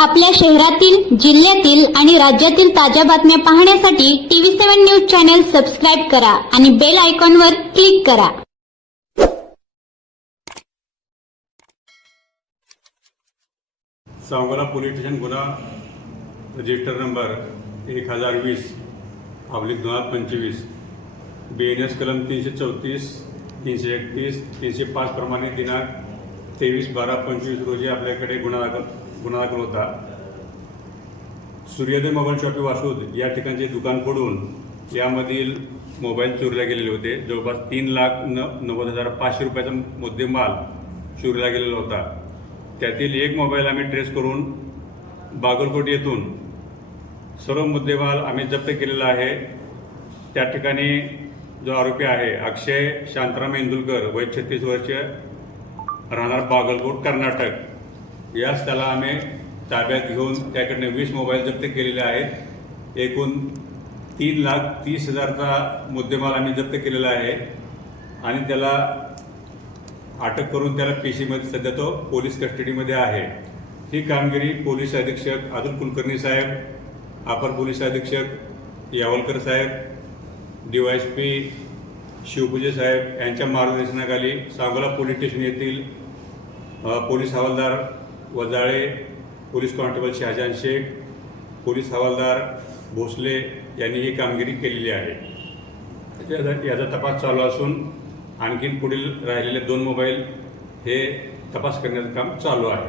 आपल्या शहरातील, जिल्ह्यातील आणि राज्यातील ताज्या बातम्या पाहण्यासाठी TV7 न्यूज चॅनल सबस्क्राईब करा आणि बेल आयकॉनवर क्लिक करा. सांगोला पोलीस स्टेशन गुन्हा रजिस्टर नंबर 1020/2025 BNS कलम 334, 331, 305 प्रमाणे दिनांक 23/12/25 रोजी आपल्याकडे गुन्हा दाखल होता. सूर्योदय मोबाईल शॉपी वासूद या ठिकाणचे दुकान फोडून यामधील मोबाईल चोरीला गेलेले होते. जवळपास 3,90,500 रुपयाचा मुद्देमाल चोरीला गेलेला होता. त्यातील एक मोबाईल आम्ही ट्रेस करून बागलकोट येथून सर्व मुद्देमाल आम्ही जप्त केलेला आहे. त्या ठिकाणी जो आरोपी आहे अक्षय शांताराम इंदुलकर, वय 36 वर्ष, राहणार बागलकोट, कर्नाटक, यास त्याला आम्ही ताब्यात घेऊन त्याकडनं 20 मोबाईल जप्त केलेले आहेत. एकूण 3,30,000चा मुद्देमाल आम्ही जप्त केलेला आहे आणि त्याला अटक करून त्याला PCमध्ये सध्या तो पोलीस कस्टडीमध्ये आहे. ही कामगिरी पोलीस अधीक्षक अतुल कुलकर्णी साहेब, अपर पोलीस अधीक्षक यावलकर साहेब, DYSP शिवपूजे साहेब यांच्या मार्गदर्शनाखाली सांगोला पोलीस स्टेशन येथील पोलीस हवालदार वजाळे, police constable Shahjahan Shaikh, police हवालदार भोसले यांनी ही कामगिरी केलेली आहे. याचा तपास चालू असून आणखीन पुढील राहिलेले 2 मोबाईल हे तपास करण्याचं काम चालू आहे.